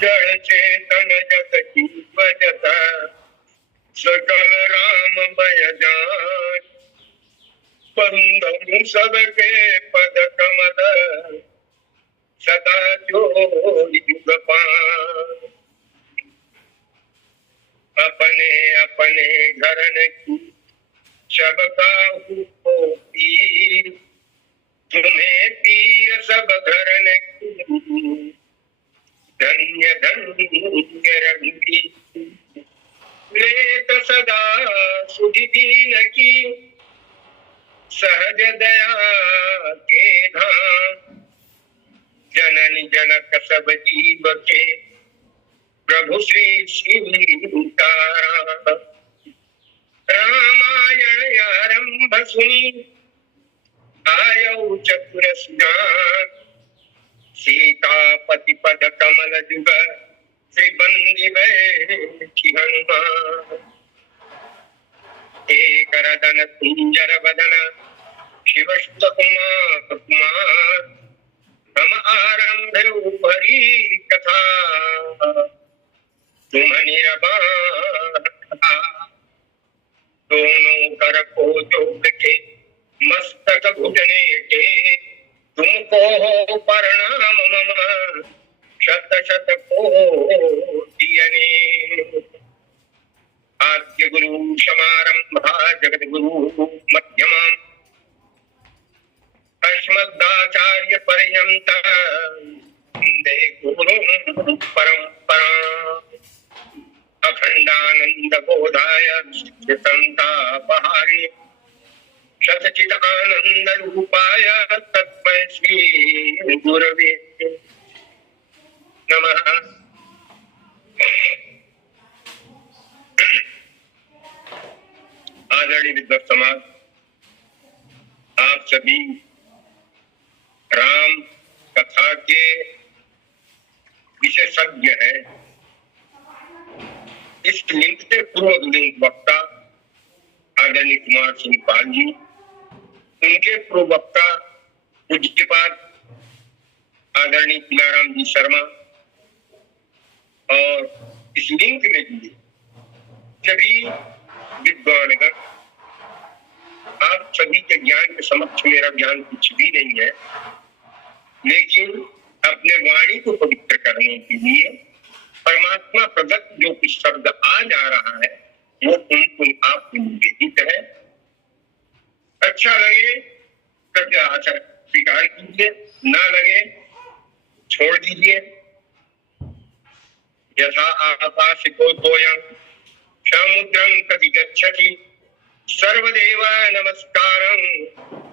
जड़ चेतन जत जीव जता सकल राम भय जान बंधु सबके पद कमल सदा जो युग पान अपने अपने घरन की सबका हो पीर तुम्हें पीर सब घरन की धन्य धन्य रघुवीर लेत सदा सुधि दीन की सहज दया के धाम जननी जनक सब जीव के प्रभु श्री सीताराम रामायण आरंभ सुनी आयौ चतुर सुजान सीतापति पद कमल जुग श्री बंदी बैठी हनुमान एक रदन कुंजर बदन शिवस्त कुमार हम आरंभ उपरी कथा तुम निरबान दोनों कर को जोड़ के मस्तक घुटने के तुमको हो प्रणाम मम शत शत कोटियने आद्य गुरु समारंभा जगत गुरु मध्यमा अस्मदाचार्य पर्यंत वंदे गुरुं परंपरा अखंडानंद बोधाय संतापहारी सच्चिद आनंद रूपाय तस्मै श्री गुरवे नमः। आदरणीय विद्वत समाज, आप सभी राम कथा के विशेषज्ञ हैं। इस लिंक से पूर्व लिंक वक्ता आदरणीय कुमार सिंह पाल जी, उनके पूर्व वक्ता पूज्यपाद आदरणीय किलाराम जी शर्मा और इस लिंक में जुड़े सभी विद्वानगण, आप सभी के ज्ञान के समक्ष मेरा ज्ञान कुछ भी नहीं है, लेकिन अपने वाणी को पवित्र करने के लिए परमात्मा प्रदत्त जो कुछ शब्द आ जा रहा है वो उनको आपको निवेदित है। अच्छा लगे कृपया आचार स्वीकार कीजिए, ना लगे छोड़ दीजिए। यथा आपासिको तोयं समुद्रं प्रति गच्छति सर्वदेव नमस्कारं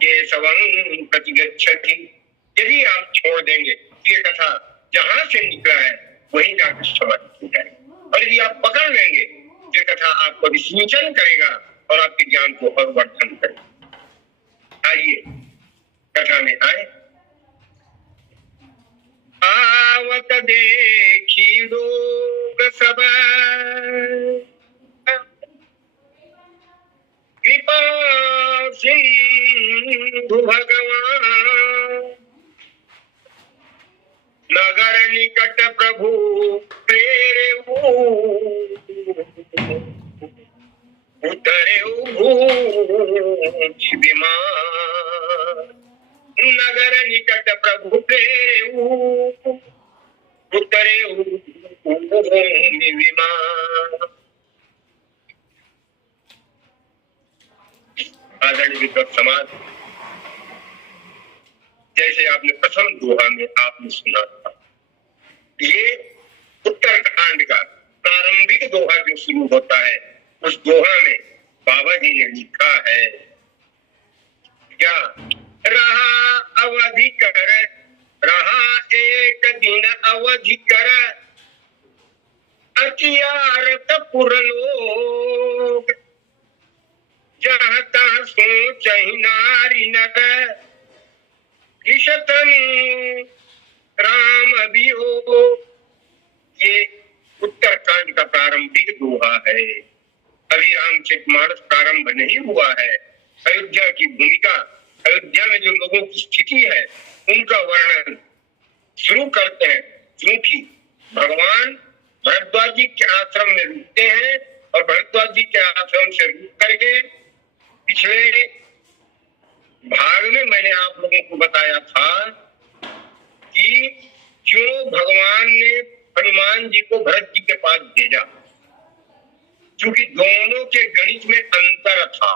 केशवं प्रति गच्छति। यदि आप छोड़ देंगे ये कथा जहां से निकला है वहीं जाकर समाप्त हो जाए, और यदि आप पकड़ लेंगे ये कथा आपको विसिंचन करेगा और आपके ज्ञान को और वर्धन करेगा। आइए कथा में आए। आवत देखी लोग सब कृपा सिंधु भगवान नगर निकट प्रभु प्रेरे उतरे विमान नगर निकट प्रभु प्रेरे उतरे विमान। आदरणीय विद्वत समाज, जैसे आपने प्रथम दोहा में आपने सुना था, ये उत्तरकांड का प्रारंभिक दोहा जो शुरू होता है उस दोहा में बाबा जी ने लिखा है क्या, रहा अवधि कर रहा एक दिन अवधि कर अकियारत पुरलोक जहाँ तहाँ सोच नारी नगर ईशतन राम वियोग। ये उत्तरकांड का प्रारंभिक दोहा है। अभी रामचरितमानस प्रारंभ नहीं हुआ है। अयोध्या की भूमिका, अयोध्या में जो लोगों की स्थिति है उनका वर्णन करते हैं, क्योंकि भगवान भरद्वाज जी के आश्रम में रुकते हैं और भरद्वाज जी के आश्रम से रुक करके पिछले भाग में मैंने आप लोगों को बताया था कि क्यों भगवान ने हनुमान जी को भरत जी के पास भेजा, क्योंकि दोनों के गणित में अंतर था।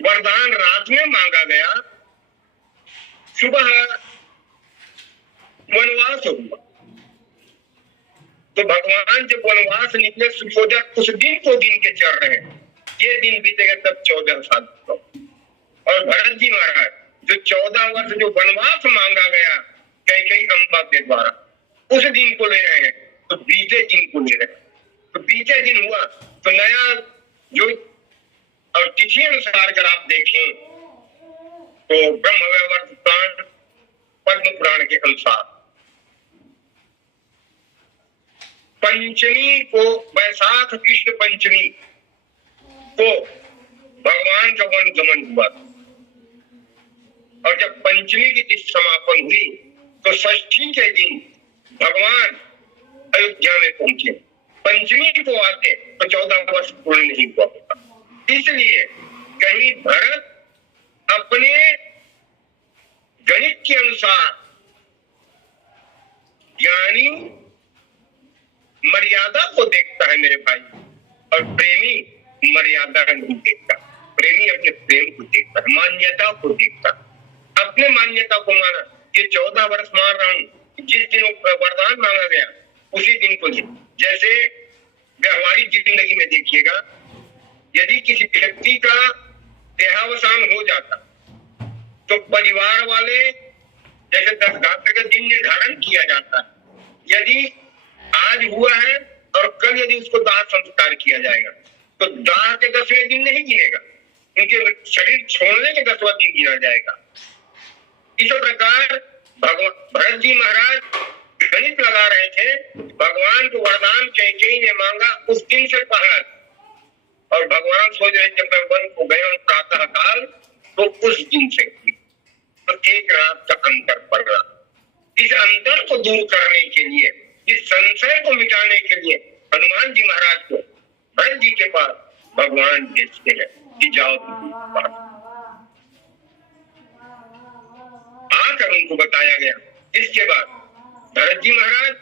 वरदान रात में मांगा गया, सुबह वनवास हुआ, तो भगवान जब वनवास निकले सुखोजा उस दिन को दिन के चल रहे हैं, ये दिन बीतेगा तब 14 साल और भरत जी महाराज जो 14 वर्ष जो वनवास मांगा गया कैकेयी अम्बा के द्वारा, उस दिन को ले रहे हैं, तो बीते दिन को ले रहे हैं। तो बीते दिन हुआ तो नया जो और तिथि अनुसार अगर आप देखें तो ब्रह्मवैवर्त पुराण पद्म पुराण के अनुसार पंचमी को, वैशाख कृष्ण पंचमी को भगवान का वन गमन हुआ और जब पंचमी की तिथि समापन हुई तो षष्ठी के दिन भगवान अयोध्या में पहुंचे। पंचमी को आते तो 14 वर्ष पूर्ण नहीं हुआ होता, इसलिए कहीं भरत अपने गणित के अनुसार यानी मर्यादा को देखता है मेरे भाई, और प्रेमी मर्यादा नहीं देखता, प्रेमी अपने प्रेम को देखता है, मान्यता को देखता, अपने मान्यता को माना। ये 14 वर्ष मान रहा हूं, जिस दिन वरदान मांगा गया उसी दिन को जी। जैसे व्यवहारिक जिंदगी में देखिएगा, यदि किसी व्यक्ति का देहावसान हो जाता तो परिवार वाले जैसे 10 घाट का दिन निर्धारण किया जाता है। यदि आज हुआ है और कल यदि उसको दाह संस्कार किया जाएगा तो दाह के 10वें दिन नहीं गिनेगा, उनके शरीर छोड़ने के 10वां दिन गिना जाएगा। इस प्रकार भरत जी महाराज गणित लगा रहे थे, भगवान को वरदान कैकेयी ने मांगा उस दिन से पहला, और भगवान सोच रहे जब मैं वन को गया प्रातः काल तो उस दिन से तो एक रात का अंतर पड़ रहा। इस अंतर को दूर करने के लिए, इस संशय को मिटाने के लिए हनुमान जी महाराज को भरत जी के पास भगवान भेजते हैं कि जाओ पास। आकर उनको बताया गया। इसके बाद भरत जी महाराज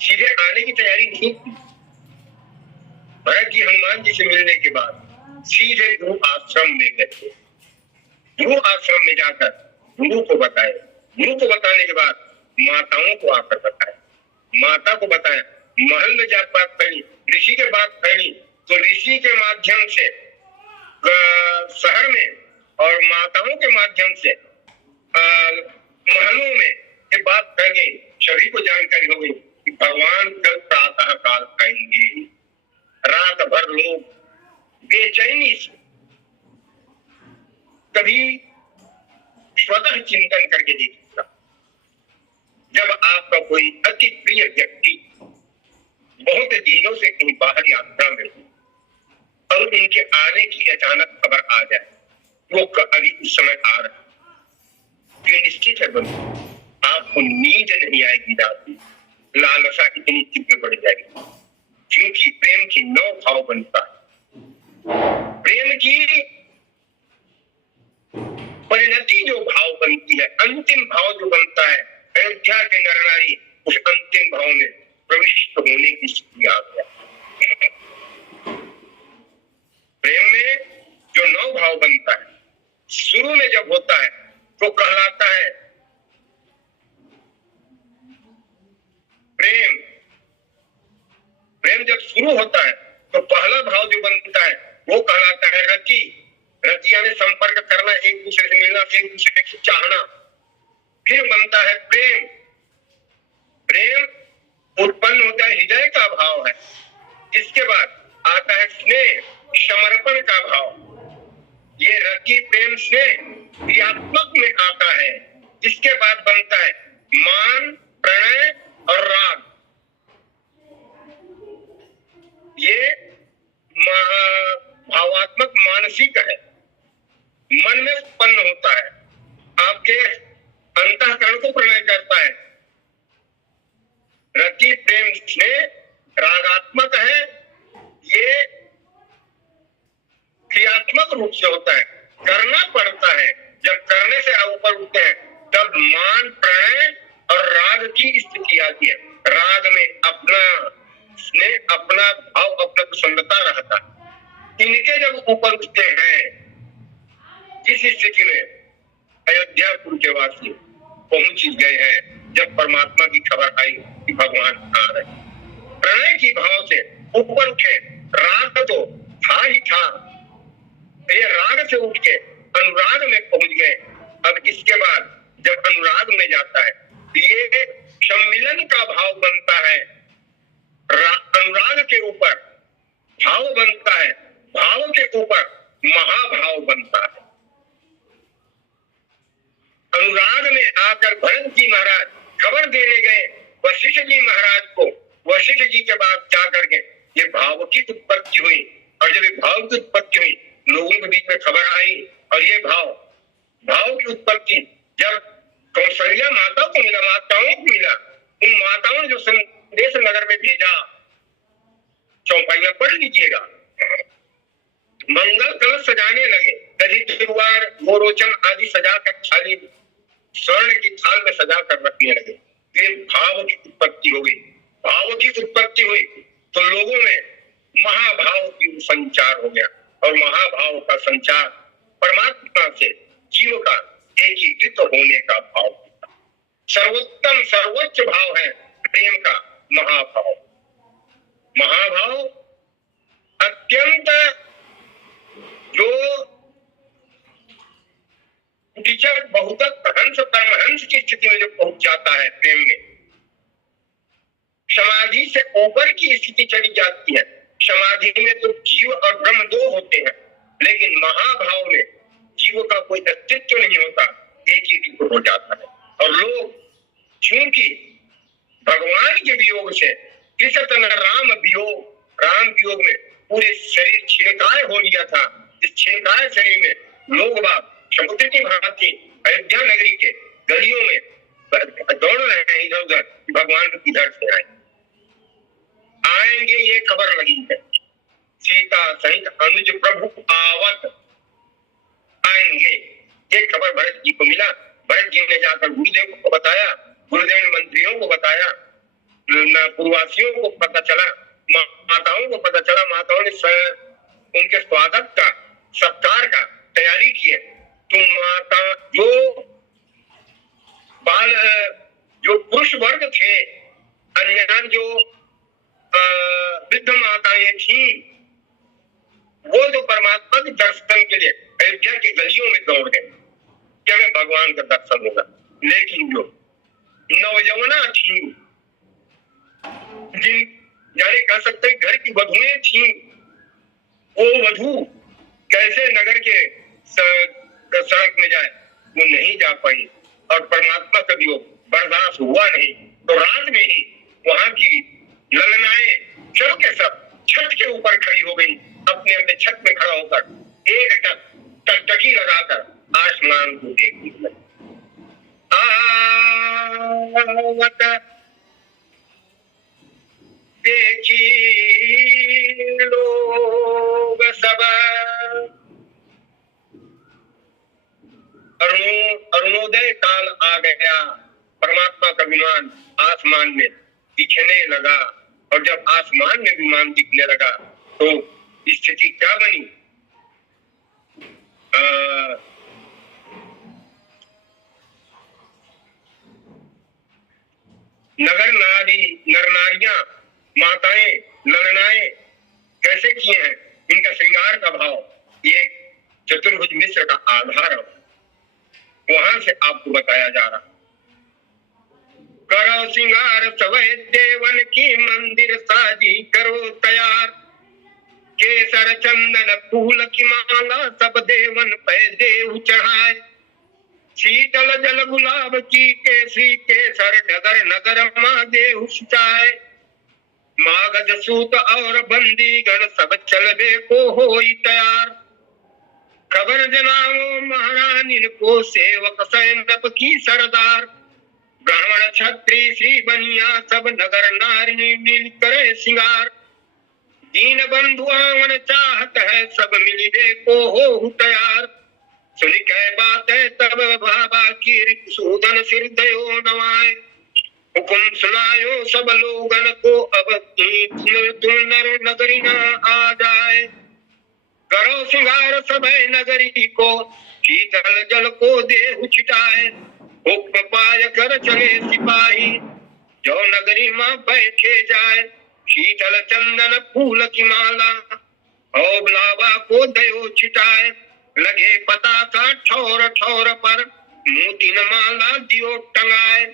सीधे आने की तैयारी नहीं की। भरत जी हनुमान जी से मिलने के बाद सीधे ध्रुव आश्रम में गए। ध्रुव आश्रम में जाकर गुरु को बताए, गुरु को बताने के बाद माताओं को आकर बताया, माता को बताया, महल में जब बात फैली, ऋषि के बात फैली तो ऋषि के माध्यम से शहर में और माताओं के माध्यम से महलों में ये बात फैल गई। सभी को जानकारी हो गई कि भगवान कल प्रातः काल आएंगे। रात भर लोग बेचैनी से कभी स्वतः चिंतन करके देखिएगा, जब आपका कोई अति प्रिय व्यक्ति बहुत दिनों से कहीं बाहर यात्रा में और उनके आने की अचानक खबर आ जाए, वो अभी उस समय आ रहा, ये निश्चित है बंधु आपको नींद नहीं आएगी रात में, लालसा इतनी तीव्र बढ़ जाएगी, क्योंकि प्रेम की 9 भाव बनता है। प्रेम की परिणति जो भाव बनती है, अंतिम भाव जो बनता है, अयोध्या के नर नारी उस अंतिम भाव में प्रविष्ट होने की स्थिति आ गया। प्रेम में जो 9 भाव बनता है, शुरू में जब होता है तो कहलाता है प्रेम। प्रेम जब शुरू होता है तो पहला भाव जो बनता है वो कहलाता है रति। रति यानी संपर्क करना, एक दूसरे से मिलना, एक दूसरे से चाहना। फिर बनता है प्रेम। प्रेम उत्पन्न होता है हृदय का भाव है। इसके बाद आता है स्नेह, समर्पण का भाव। ये रति प्रेम स्नेह क्रियात्मक में आता है। इसके बाद बनता है मान, प्रणय और राग। ये भावात्मक मानसिक है, मन में उत्पन्न होता है। आपके अंतःकरण को प्रणय करता है। रति प्रेम स्नेह रागात्मक है, ये क्रियात्मक रूप से होता है, करना पड़ता है। जब करने से ऊपर उठते हैं तब मान प्रणय और राग की स्थिति आती है। राग में अपना स्नेह, अपना भाव, अपना प्रसन्नता रहता है। इनके जब ऊपर उठते हैं, इस स्थिति में अयोध्यापुर के वासी पहुंच गए हैं। जब परमात्मा की खबर आई कि भगवान आ रहे, प्रणय की भाव से ऊपर उठे। राग तो था ही था, ये राग से उठ के अनुराग में पहुंच गए। अब इसके बाद जब अनुराग में जाता है, ये सम्मिलन का भाव बनता है। अनुराग के ऊपर भाव बनता है, भाव के ऊपर महाभाव बनता है। अनुराग में आकर भरत जी महाराज खबर देने गए वशिष्ठ जी महाराज को। वशिष्ठ जी के बाद जाकर के ये भाव की उत्पत्ति हुई, और जब ये भाव की उत्पत्ति हुई, लोगों के बीच में खबर आई, और ये भाव की उत्पत्ति जब कौशल्या माता को मिला, माताओं को मिला, उन माताओं ने जो संदेश नगर में भेजा, चौपाइयां पढ़ लीजिएगा। मंगल कलश सजाने लगे, दही तिरुवार गोरोचन आदि सजा कर थाली स्वर्ण की थाल में सजा कर रखने लगे। फिर भाव की उत्पत्ति हो गई। भाव की उत्पत्ति हुई तो लोगों में महाभाव की संचार हो गया, और महाभाव का संचार परमात्मा से जीव का एकीकृत होने का भाव। सर्वोत्तम सर्वोच्च भाव है प्रेम का महाभाव। महाभाव अत्यंत जो टीचर बहुतक हंस परमहंस की स्थिति में जो पहुंच जाता है प्रेम में, समाधि से ऊपर की स्थिति चली जाती है। समाधि में तो जीव और ब्रह्म दो होते हैं, लेकिन महाभाव में जीव का कोई अस्तित्व नहीं होता, एक ही हो जाता है। और लोग चूंकि भगवान के वियोग से कृष्ण राम वियोग में पूरे शरीर छिड़काए हो लिया था। इस छिड़काए शरीर में लोग बाग समुद्र की भांति अयोध्या नगरी के गलियों में दौड़ रहे हैं इधर उधर, भगवान किधर से आएंगे ये खबर लगी है। सीता सहित अनुज प्रभु आवत आएंगे, ये खबर भरत जी को मिला। भरत जी ने जाकर गुरुदेव को बताया, गुरुदेव ने मंत्रियों को बताया, पूर्ववासियों को पता चला, माताओं को पता चला। माताओं ने उनके स्वागत का, सत्कार का तैयारी की है। तो माता जो पुरुष वर्ग थे, अन्य जो वृद्ध माताएं थी, वो जो परमात्मा के दर्शन के लिए अयोध्या की गलियों में दौड़ गए कि हमें भगवान का दर्शन होगा। लेकिन जो नौजवाना थी, जिन यानी कह सकते घर की वधुएं थी, वो वधु कैसे नगर के सड़क में जाए, वो नहीं जा पाई, और परमात्मा का भी बर्दाश्त हुआ नहीं। तो रात में ही वहां की ललनाएं सब के सब छत के ऊपर खड़ी हो गई। अपने अपने छत में खड़ा होकर एक टकटकी लगाकर आसमान को देखने लगी। देखी लोग सब अरुणोदय काल आ गया। परमात्मा का विमान आसमान में दिखने लगा, और जब आसमान में विमान दिखने लगा तो स्थिति क्या बनी? नर नारियां, माताएं, ललनाएं कैसे किए हैं, इनका श्रृंगार का भाव, ये चतुर्भुज मिश्र का आधार वहां से आपको बताया जा रहा। करो श्रृंगार सवै देवन की, मंदिर साजी करो तैयार, केसर चंदन फूल की माला सब देवन पे देव चढ़ाए, शीतल जल गुलाब की केसरी केसर डगर नगर माँ देव सिंचाए, मागध सूत और बंदीगण सब चलबे को होई तैयार, खबर जनाओ महारानी को, सेवक सैंदप की सरदार। ब्राह्मण क्षत्रिय श्री बनिया सब नगर नारी मिल करे सिंगार। दीन बंधु आवन चाहत है, सब मिली देखो हो तैयार। सुन के बात है तब बाबा की, सूदन सिर दयो नवाए। हुकुम सुनायो सब लोगन को, अब तुम नर नगरी न आ जाए। करो सिंगार सब नगरी को, शीतल जल को देहु छिटाए। हुक्म पाय कर चले सिपाही, जो नगरी में बैठे जाए। शीतल चंदन फूल की माला, और बुलावा को दयो छिटाए। लगे पता का ठौर ठौर पर, मोती न माला दियो टंगाए।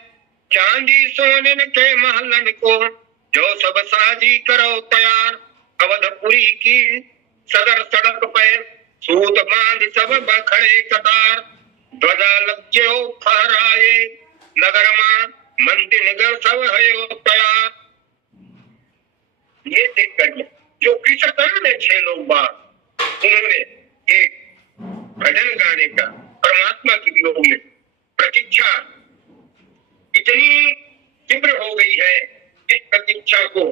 चांदी सोने के महलन को, जो सब साजी करो तैयार। अवधपुरी की सदर सड़क पे, सूत बांध सब बखड़े कतार। ध्वजा लज्जो फहराए, नगर मां मंदिर नगर सब है तैयार। ये देख कर जो कृष्ण ने 6 लोग बात, उन्होंने एक भजन गाने का परमात्मा के लोगों में प्रतीक्षा इतनी तीव्र हो गई है। इस प्रतीक्षा को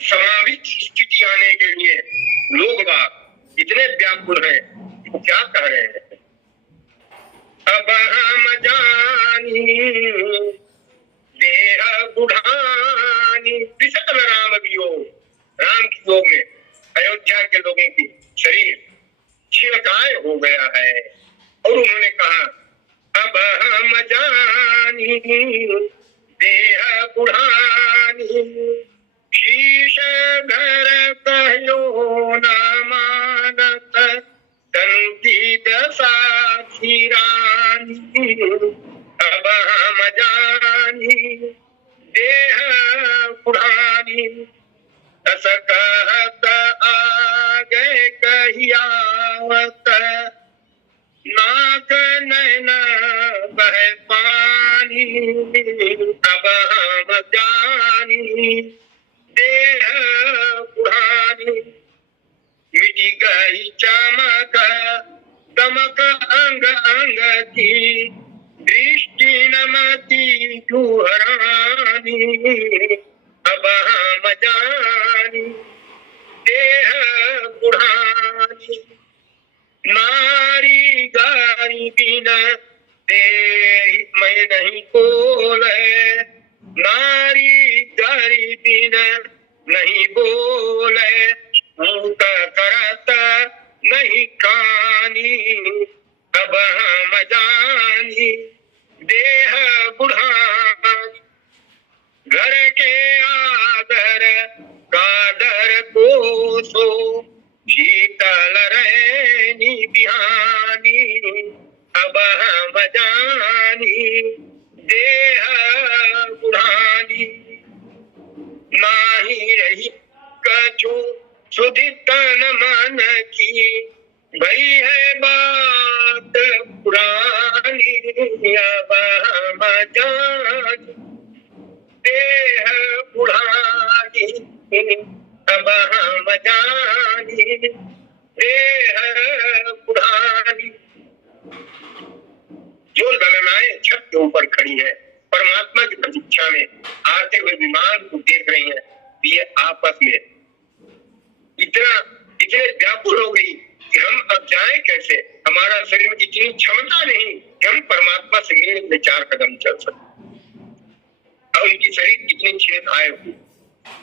समावित स्थिति आने के लिए लोग बात इतने व्याकुल हैं, वो क्या कह रहे हैं। अब हम जानी देह बुढ़ानी, विशत राम वियोग, राम की योग में अयोध्या के लोगों की शरीर छिलकाए हो गया है। और उन्होंने कहा अब हम जानी देह बुढ़ानी, शीश घर कहो न मानत, तनु की दशा रानी। अब हम जानी देह बुढ़ानी, दस कहत आगे कहियावत, नाक नैन बह पानी। अब हम जानी देह बुढ़ानी, मिटी गई चमक दमक अंग अंग की, दृष्टि नमती जुहरानी। अब हम जानी देह बुढ़ानी, नारी गारी बिना देह मैं नहीं बोले। नारी गारी बिना नहीं बोले, मुत करत नहीं कानी। अब हम जानी देह बुढ़ानी, घर के आदर कादर को सो, शीतल रहनी बिहानी। अब हम जानी देह बुढ़ानी, नाही रही कछु सुधि तन मन की, भई है बात पुरानी। अब हम जानी देह बुढ़ानी, अब हम जानी देह बुढ़ानी। जो ललनाएं छत के ऊपर खड़ी है, परमात्मा की प्रतीक्षा में आते हुए विमान को देख रही है, ये आपस में इतने व्याकुल हो गई कि हम अब जाएं कैसे। हमारा शरीर में इतनी क्षमता नहीं कि हम परमात्मा से मिलने के 4 कदम चल सके। और उनकी शरीर कितनी छेद आए हुए,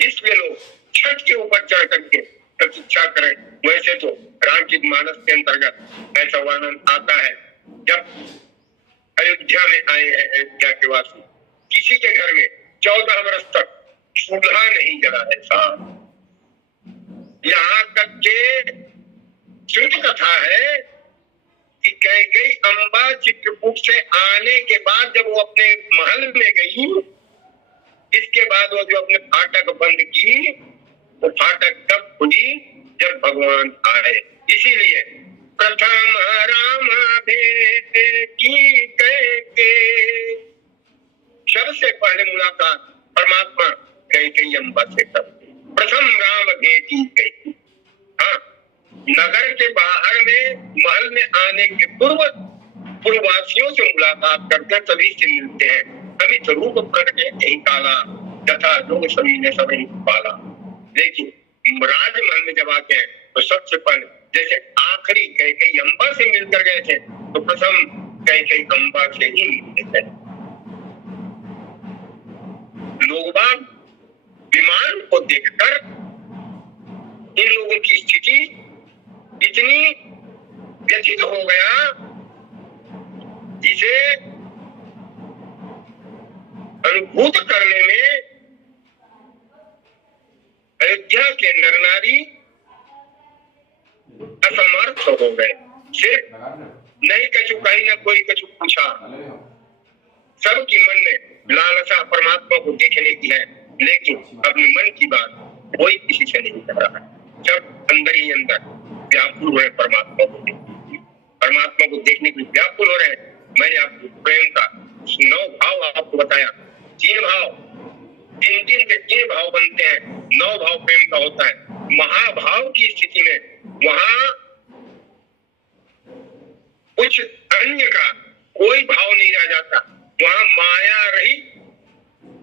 इसलिए लोग छत के ऊपर चढ़ करके प्रतीक्षा करें। वैसे तो रामचरितमानस के अंतर्गत ऐसा वर्णन आता है, जब अयोध्या में आए हैं अयोध्या के वासी, किसी के घर में 14 वर्ष तक चूल्हा नहीं जला है साहब। यहाँ तक के श्रुत कथा है कि कैकेयी अम्बा चित्रकूट से आने के बाद जब वो अपने महल में गई, इसके बाद वो जो अपने फाटक बंद की, वो फाटक तब खुली जब भगवान आए। इसीलिए प्रथम राम भेटी कैकेयी, सबसे पहले मुलाकात परमात्मा कैकेयी अम्बा से तब प्रथम राम भेटी कैकेयी। हाँ, नगर के बाहर में महल में आने के पूर्व पूर्ववासियों से मुलाकात करते सभी से मिलते हैं। कभी स्वरूप प्रकट यही काला तथा लोग सभी ने सभी पाला। लेकिन राजमहल में जब आते हैं तो सबसे पहले जैसे आखिरी कई अम्बा से मिलकर गए थे तो प्रथम कई अम्बा से ही मिलते थे। लोग विमान को देखकर इन लोगों की स्थिति इतनी व्यथित हो गया जिसे अनुभूत करने में अयोध्या के नर नारी असमर्थ हो गए। सिर्फ नहीं कछु कहीं ना कोई कछु पूछा, सबकी मन में लालसा परमात्मा को देखने की है, लेकिन अपने मन की बात कोई किसी से नहीं कर रहा है। सब अंदर ही अंदर व्याकुल हो रहे परमात्मा को देखने, परमात्मा को देखने के लिए व्याकुल हो रहे हैं। मैंने आपको प्रेम का 9 भाव आपको बताया, 3 भाव, 3 के 3 भाव बनते हैं, 9 भाव प्रेम का होता है। महाभाव की स्थिति में वहां कुछ अन्य का कोई भाव नहीं रह जाता, वहां माया रहित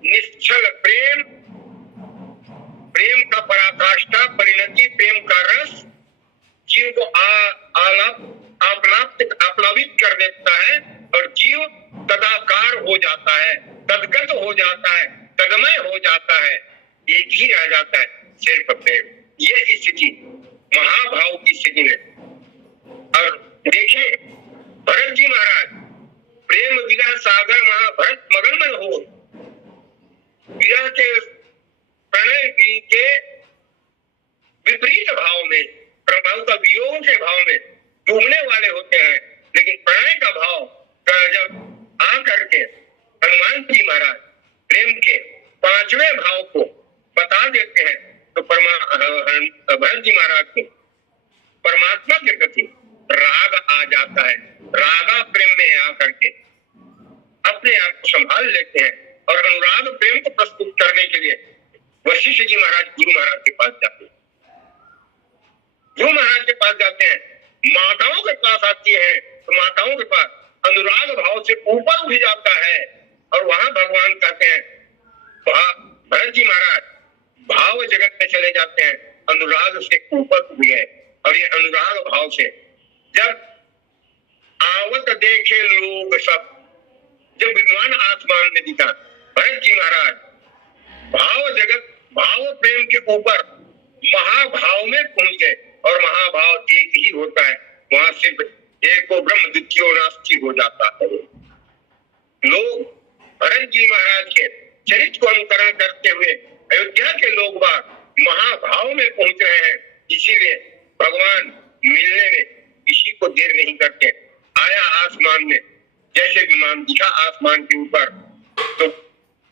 निश्चल प्रेम, प्रेम का पराकाष्ठा परिणति, प्रेम का रस जीव को आप्लावित कर देता है और जीव तदाकार हो जाता है, तदगत हो जाता है, तदमय हो जाता है, एक ही रह जाता है सिर्फ प्रेम। ये स्थिति महाभाव की स्थिति में। और देखिए भरत जी महाराज, प्रेम विरह सागर महाभरत मगनमय हो, विरह के प्रणय के विपरीत भाव में, प्रभाव का वियोग के भाव में डूबने वाले होते हैं, लेकिन प्रणय का भाव जब आ करके हनुमान जी महाराज प्रेम के 5वें भाव को बता देते हैं तो भरत जी महाराज को परमात्मा के प्रति राग आ जाता है। रागा प्रेम में आकर के अपने आप को संभाल लेते हैं और अनुराग प्रेम को प्रस्तुत करने के लिए वशिष्ठ जी महाराज गुरु महाराज के पास जाते हैं। गुरु महाराज के पास जाते हैं, माताओं के पास आती है तो माताओं के पास अनुराग भाव से ऊपर उठ जाता है और वहां भगवान कहते हैं, भरत जी महाराज भाव जगत में चले जाते हैं, अनुराग से ऊपर उठ गए। और ये अनुराग भाव से जब आवत देखे लोग सब, जब विमान आसमान में दिखा, भरत जी महाराज भाव जगत भाव प्रेम के ऊपर महाभाव में पहुंच गए। और महाभाव एक ही होता है, वहां सिर्फ एको ब्रह्म द्वितीयो नास्ति हो जाता है। लोग भरत जी महाराज के चरित्र को अनुकरण करते हुए अयोध्या के लोग बाग महाभाव में पहुंच रहे हैं, इसीलिए भगवान मिलने में किसी को देर नहीं करते। आया आसमान में, जैसे विमान दिखा आसमान के ऊपर तो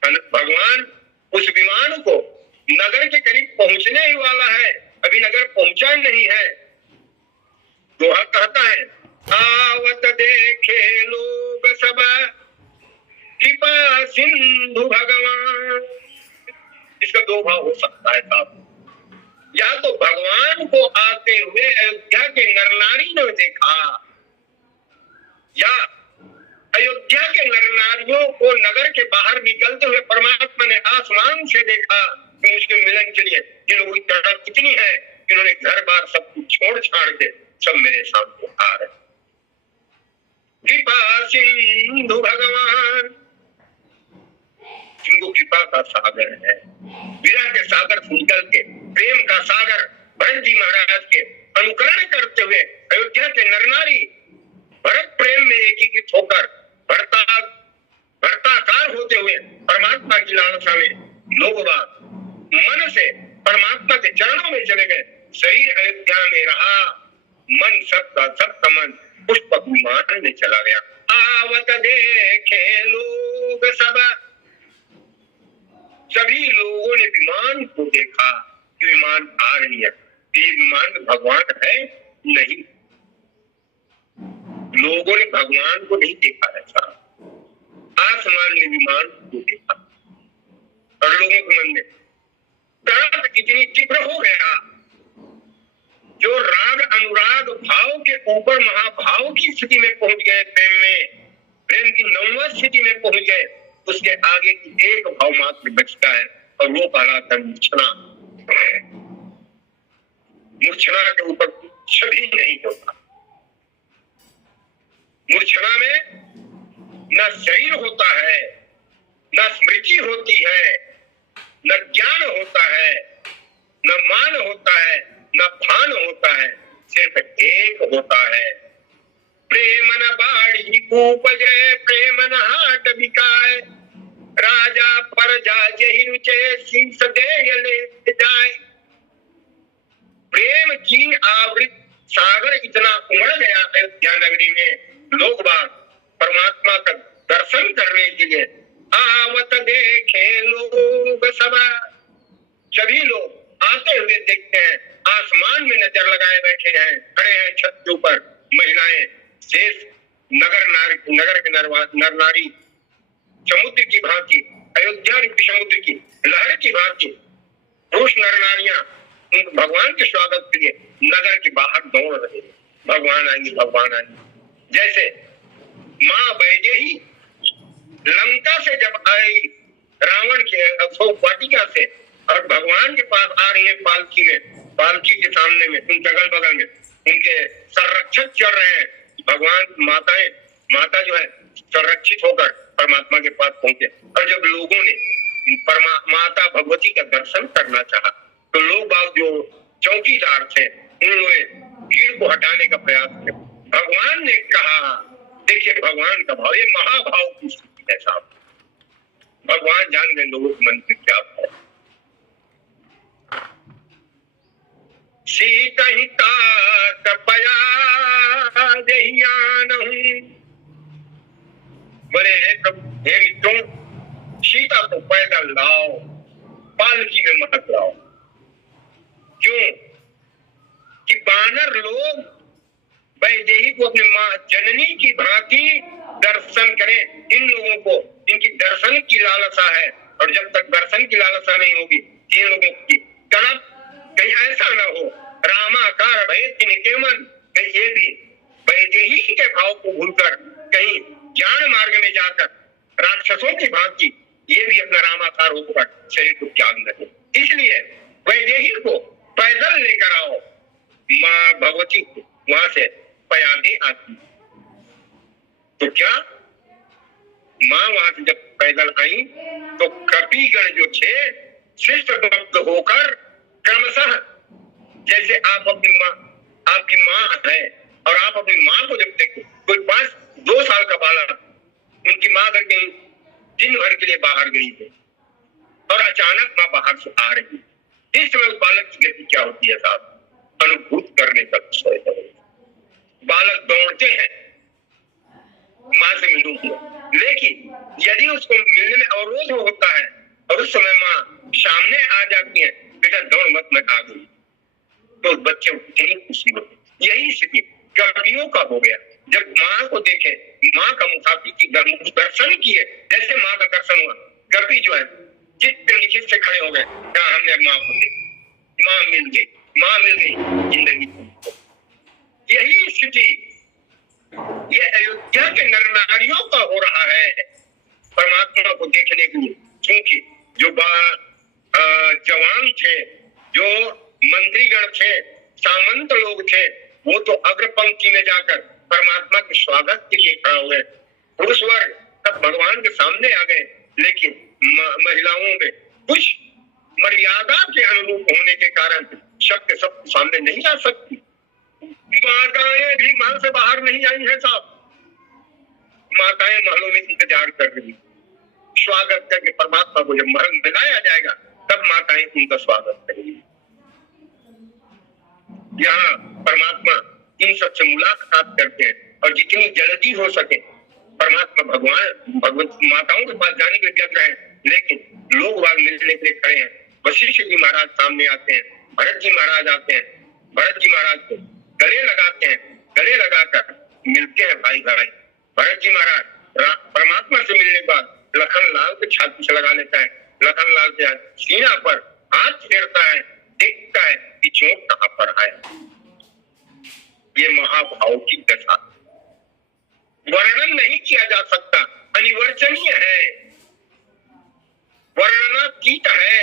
भगवान उस विमान को नगर के करीब पहुंचने ही वाला है, अभी नगर पहुंचा नहीं है। दोहा कहता है, आवत देखे लोग सब कृपा सिंधु भगवान। इसका 2 भाव हो सकता है साहब, या तो भगवान को आते हुए अयोध्या के नर नारी ने देखा, या अयोध्या के नर नारियों को नगर के बाहर निकलते हुए परमात्मा ने आसमान से देखा कि उसके मिलन के लिए इन लोगों की तड़प कितनी है, इन्होंने घर बार सब कुछ छोड़ छाड़ के सब मेरे सामने आ रहे। कृपा सिंधु भगवान, जिनको कृपा का सागर है, विरह के सागर से निकल के प्रेम का सागर भरत जी महाराज के अनुकरण करते हुए अयोध्या के नर नारी भरत प्रेम में एकीकृत होकर भरताकार होते हुए परमात्मा की लालसा में लोग मन से परमात्मा के चरणों में चले गए। शरीर अयोध्या में रहा, मन सबका मन पुष्पक विमान में चला गया। आवत देखे लोग सब, सभी लोगों ने विमान को देखा कि विमान आ रही है। ये विमान भगवान है नहीं, लोगों ने भगवान को नहीं देखा है साहब, आसमान ने विमान को देखा। और लोगों के मन में तड़प इतनी तीव्र हो गया जो राग अनुराग भाव के ऊपर महाभाव की स्थिति में पहुंच गए, प्रेम की 9वां स्थिति में पहुंच गए, उसके आगे की एक भाव मात्र बचता है और वो कहलाता है मूर्छना। मूर्छना के ऊपर कुछ भी नहीं होता। मूर्छना में न शरीर होता है, न स्मृति होती है, न ज्ञान होता है, न मान होता है, न भान होता है, सिर्फ एक होता है। प्रेम न बाड़ी उपजय, प्रेम न हाट बिकाय, राजा परजा जहि रुचे, शीस देय ले जाए। प्रेम की आवृत सागर इतना उमड़ गया अयोध्या नगरी में, लोग बाग परमात्मा का दर्शन करने के लिए आवत देखे लोग सब। सभी लोग आते हुए देखते हैं, आसमान में नजर लगाए बैठे हैं, खड़े हैं छत के ऊपर महिलाएं, शेष नगर के नर नारी समुद्र की भांति, अयोध्या रूपी समुद्र की लहर की भांति पुरुष नर नारियां भगवान के स्वागत के लिए नगर के बाहर दौड़ रहे, भगवान आएंगे, भगवान आएंगे। जैसे माँ वैदेही लंका से जब आई रावण के वाटिका से और भगवान के पास आ रही है पालकी में, पालकी के सामने में, उनके अगल बगल में उनके संरक्षक चल रहे हैं, भगवान माता जो है संरक्षित होकर परमात्मा के पास पहुंचे। और जब लोगों ने माता भगवती का दर्शन करना चाहा तो लोग बाग जो चौकीदार थे उन्होंने भीड़ को हटाने का प्रयास किया। भगवान ने कहा, देखिए भगवान का भाव, ये महाभाव की स्थिति है साहब। भगवान जान गए लोगों के मन में क्या है। सीता तपया बोले हे मित्रों, सीता को पैदल लाओ, पालकी में मत लाओ। क्यों कि बानर लोग वैदेही को अपनी मां जननी की भांति दर्शन करें। इन लोगों को इनकी दर्शन की लालसा है, और जब तक दर्शन की लालसा नहीं होगी इन लोगों की तड़प कहीं ऐसा ना हो रामाकार भय तिनके मन, कहीं ये भी वैदेही के भाव को भूलकर कहीं ज्ञान मार्ग में जाकर राक्षसों की भांति ये भी अपना रामाकार होकर शरीर को त्याग न दे। इसलिए वैदेही को पैदल लेकर आओ, माँ भगवती को वहां से पयादे आती। तो क्या माँ वहां से जब पैदल आई तो कपिगण जो थे श्रेष्ठ भक्त होकर क्रमशः, जैसे आप अपनी माँ, आपकी माँ है और आप अपनी माँ को जब देखो, कोई 2 साल का बालक उनकी माँ घर कहीं दिन भर के लिए बाहर गई है और अचानक माँ बाहर से आ रही है, इस समय उस बालक की गति क्या होती है साहब? अनुभूत करने का विषय है। बालक दौड़ते हैं माँ से मिलूंगी, लेकिन यदि उसको मिलने में अवरोध होता है और उस समय माँ सामने आ जाती है, बेटा दौड़ मत, मैं आ गई, तो बच्चे को कितनी खुशी होती। यही स्थिति कपियों का हो गया। जब माँ को देखे, माँ का मुखापी की दर्शन किए, जैसे माँ का दर्शन हुआ, कपि जो है चित्त निश्चित से खड़े हो गए, क्या हमने माँ को देखी, माँ मिल गई, माँ मिल गई, जिंदगी। यही स्थिति ये अयोध्या के नर नारियों का हो रहा है परमात्मा को देखने के लिए। क्योंकि जो जवान थे, जो मंत्रीगण थे, सामंत लोग थे, वो तो अग्र पंक्ति में जाकर परमात्मा के स्वागत के लिए खड़ा हुए। पुरुष वर्ग तब भगवान के सामने आ गए, लेकिन महिलाओं में कुछ मर्यादा के अनुरूप होने के कारण सब सामने नहीं आ सकती। माताएं भी महल से बाहर नहीं आई है साहब, माताएं महलों में इंतजार कर रही, स्वागत करके परमात्मा को जब महल में लाया जाएगा तब माताएं उनका स्वागत करेंगी। यहाँ परमात्मा इन सबसे मुलाकात करते हैं और जितनी जल्दी हो सके परमात्मा भगवत माताओं के पास जाने के लिए व्यग्र है, लेकिन लोग बाग मिलने के लिए खड़े हैं। वशिष्ठ जी महाराज सामने आते हैं, भरत जी महाराज आते हैं, भरत जी महाराज को गले लगाते हैं, गले लगाकर मिलते हैं भाई भाई। भरत जी महाराज परमात्मा से मिलने के बाद लखन लाल के छाती से लगा लेता है, लखन लाल के सीना पर हाथ फेरता है, देखता है कि चोट कहाँ पर है। ये महाभाव की दशा वर्णन नहीं किया जा सकता, अनिवर्चनीय है, वर्णनातीत है,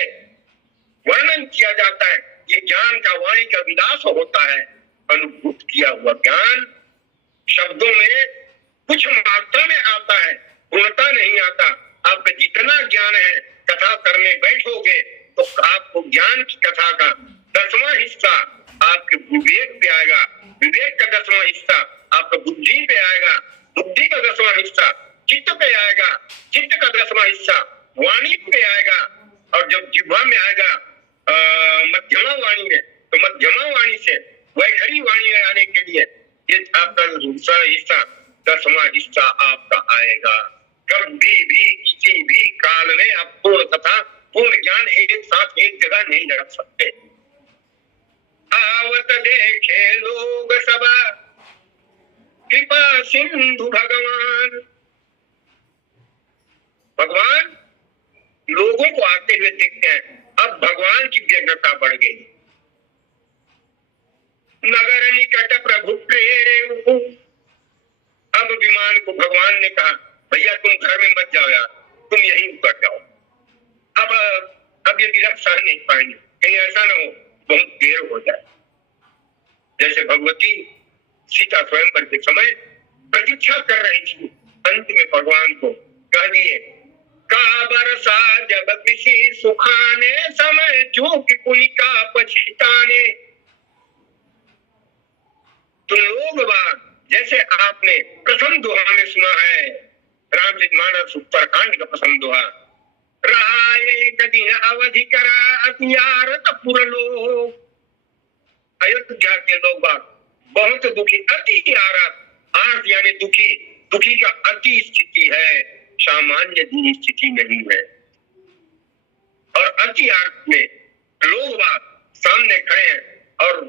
वर्णन किया जाता है। ये ज्ञान का वाणी का विलास होता है। अनुभूत किया हुआ ज्ञान शब्दों में कुछ मात्रा में आता है, पूर्णता नहीं आता। आपका जितना ज्ञान है, कथा करने बैठोगे तो आपको ज्ञान की कथा का 10वां हिस्सा आपके विवेक पे आएगा, विवेक का 10वां हिस्सा आपका बुद्धि पे आएगा, बुद्धि का 10वां हिस्सा चित्त पे आएगा, चित्त का 10वां हिस्सा वाणी पे आएगा, और जब जिह्वा में आएगा मध्यमा वाणी में, तो मध्यमा वाणी से वैखरी वाणी में आने के लिए ये आपका हिस्सा 10वां हिस्सा आपका आएगा। कभी भी किसी भी काल में आप पूर्ण कथा पूर्ण ज्ञान एक साथ एक जगह नहीं रख सकते। आवत देखे लोग सब कृपा सिंधु भगवान, भगवान लोगों को आते हुए देखते हैं। अब भगवान की व्यग्रता बढ़ गई। नगर निकट प्रभु प्रेम, अब विमान को भगवान ने कहा भैया तुम घर में मत जाओ यार, तुम यहीं उतर जाओ। अब ये विरह सह नहीं पाएंगे, कहीं ऐसा ना हो बहुत देर हो जाए। जैसे भगवती सीता स्वयंवर के समय प्रतीक्षा कर रही थी, अंत में भगवान को कह दिए का बरसा जब किसी सुखाने समय चूक कुलिका पछताने। तो लोग बात जैसे आपने प्रथम दोहा में सुना है, रामचरितमानस उत्तरकांड का प्रथम दोहा, रहा एक दिन अवधि करा अतियारत पुर लोग। अयोध्या के लोग बात बहुत दुखी, अति आर्त यानी दुखी, दुखी का अति स्थिति है, सामान्य दिन स्थिति नहीं है। और अति आर्त में लोग बात सामने खड़े हैं और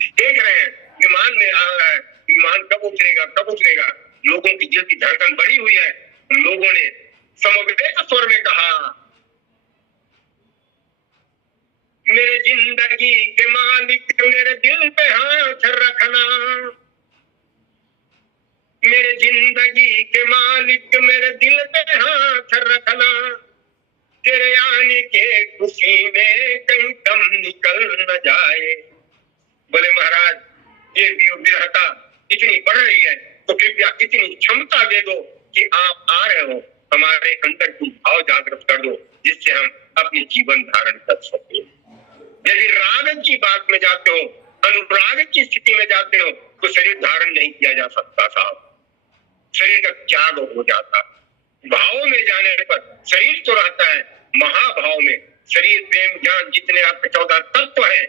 देख रहे हैं विमान में आ रहा है, विमान कब उतरेगा कब उतरेगा। लोगों की दिल की धड़कन बढ़ी हुई है। लोगों ने समवेत स्वर में कहा मेरे जिंदगी के मालिक मेरे दिल पे हाथ रखना, मेरे जिंदगी के मालिक मेरे दिल पे हाथ रखना, तेरे आने के खुशी में कहीं दम निकल न जाए। बोले महाराज ये विरहता इतनी बढ़ रही है तो कृपया इतनी क्षमता दे दो कि आप आ रहे हो, हमारे अंदर की भाव जागृत कर दो जिससे हम अपनी जीवन धारण कर सके। यदि राग की बात में जाते हो, अनुराग की स्थिति में जाते हो तो शरीर धारण नहीं किया जा सकता साहब, शरीर का त्याग हो जाता। भाव में जाने पर शरीर तो रहता है, महाभाव में शरीर प्रेम ज्ञान जितने आपके 14 तत्व है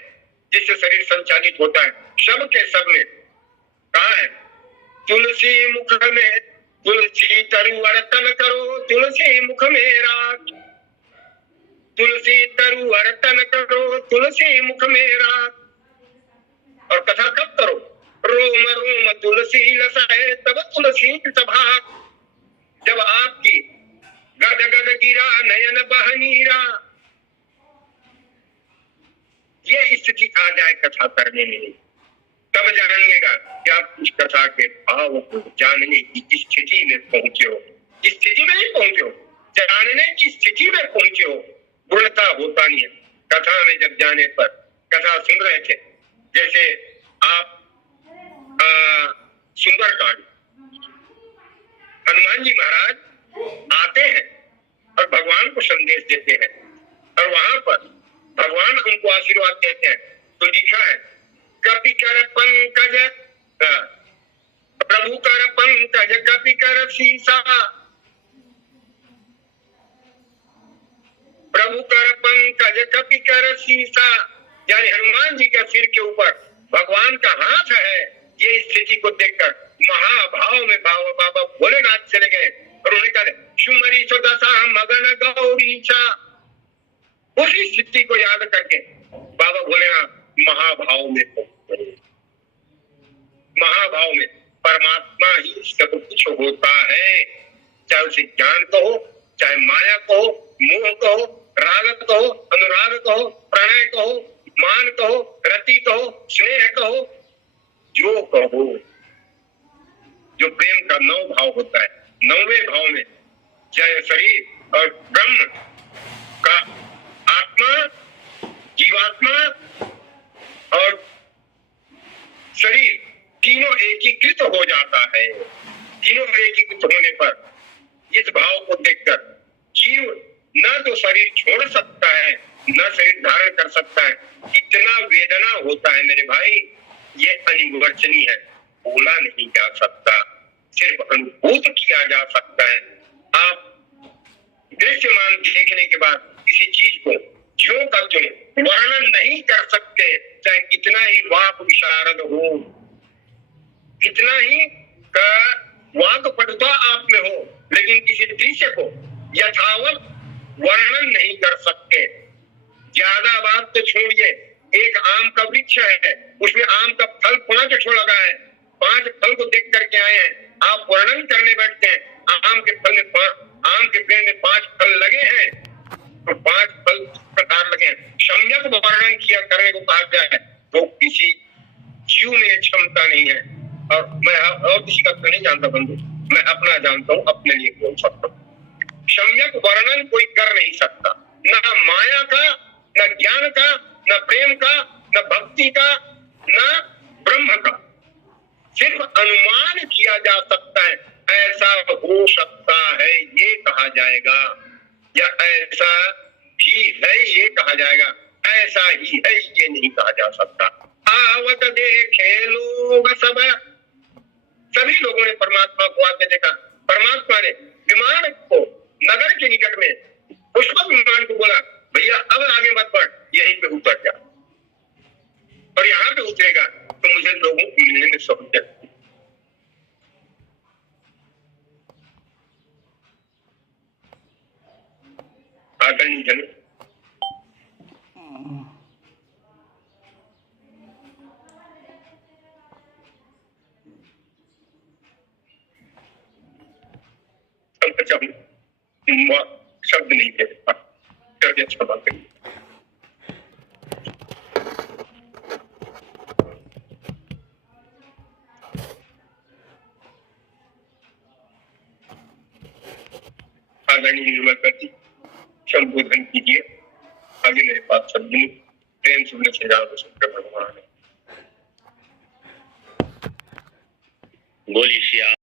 जिससे शरीर संचालित होता है, सब के सब में कहा है तुलसी मुख में तुलसी तरुवर तन करो, तुलसी मुख मेरा, तुलसी तरुवर तन करो, तुलसी मुख मेरा। और कथा कब करो, रोम रोम तुलसी लसाए तब तुलसी सभा, जब आपकी गद गद गिरा नयन बहनीरा, ये स्थिति आ जाए कथा करने में, तब जानिएगा कि आप उस कथा के भाव को जानने की स्थिति में पहुंचे हो। स्थिति में ही पहुंचे हो, जानने की स्थिति में पहुंचे हो। पूर्णता होता नहीं है कथा में। जब जाने पर कथा सुन रहे थे, जैसे आप सुंदरकांड, हनुमान जी महाराज आते हैं और भगवान को संदेश देते हैं, और वहां पर भगवान उनको आशीर्वाद देते हैं। तो लिखा है कपि कर पंकज, प्रभु कर पंकज कपि कर शीसा, प्रभु कर पंकज कपि कर शीसा, यानी हनुमान जी के सिर के ऊपर भगवान का हाथ है। ये स्थिति को देखकर महाभाव में बाबा भोलेनाथ चले गए और उन्होंने कहा सुमरी सुदशा मगन गौरीचा। उसी स्थिति को याद करके बाबा भोलेनाथ महाभाव में पहुंचे। महाभाव में परमात्मा ही सब कुछ होता है, चाहे उसे ज्ञान कहो, चाहे माया कहो, मोह कहो, राग कहो, अनुराग कहो, प्रणय कहो, मान कहो, रति कहो, स्नेह कहो, जो कहो, जो प्रेम का 9 भाव होता है, 9वें भाव में चाहे शरीर और ब्रह्म का आत्मा, जीवात्मा और शरीर तीनों एकीकृत हो जाता है। तीनों एकीकृत होने पर इस भाव को देखकर जीव न तो शरीर छोड़ सकता है, न शरीर धारण कर सकता है। इतना वेदना होता है मेरे भाई, ये अनिवर्चनीय है, बोला नहीं जा सकता, सिर्फ अनुभूत किया जा सकता है। आप दृश्यमान देखने के बाद किसी चीज को ज्यों का त्यों वर्णन नहीं कर सकते, चाहे कितना ही वाक विशारद हो, कितना ही वाक पटुता आप में हो, लेकिन किसी दृश्य को यथावत वर्णन नहीं कर सकते। ज्यादा बात तो छोड़िए, एक आम का वृक्ष है, उसमें आम का फल 5 ठो लगा है, 5 फल को देख करके आए हैं, आप वर्णन करने बैठते हैं आम के पेड़ में 5 फल लगे हैं, तो 5 फल किस प्रकार लगे हैं, सम्यक वर्णन किया करने को कहा जाए तो किसी जीव में क्षमता नहीं है। और मैं और किसी का नहीं जानता बंधु, मैं अपना जानता हूँ, अपने लिए बोल सकता हूँ। सम्यक वर्णन कोई कर नहीं सकता, न माया का, न ज्ञान का, न प्रेम का, न भक्ति का, न ब्रह्म का, सिर्फ अनुमान किया जा सकता है। ऐसा हो सकता है ये कहा जाएगा, या ऐसा ही है ये कहा जाएगा, ऐसा ही है ये नहीं कहा जा सकता। आवत देखे लोग सब, सभी लोगों ने परमात्मा को आके देखा। परमात्मा ने विमान को नगर के निकट में पुष्पक विमान को बोला, भैया अब आगे मत बढ़, यहीं पे उतर जा, और यहाँ पे उतरेगा तो मुझे लोगों को मिलने में सहूलियत। आदरणीय जन, शब्द नहीं दे सकता, क्षमा करिए। आदरणीय निर्मल जी, संबोधन कीजिए। आगे मेरे पास शब्द नहीं, प्रेम सुनने से ज्यादा शंकर भगवान है। बोलिए।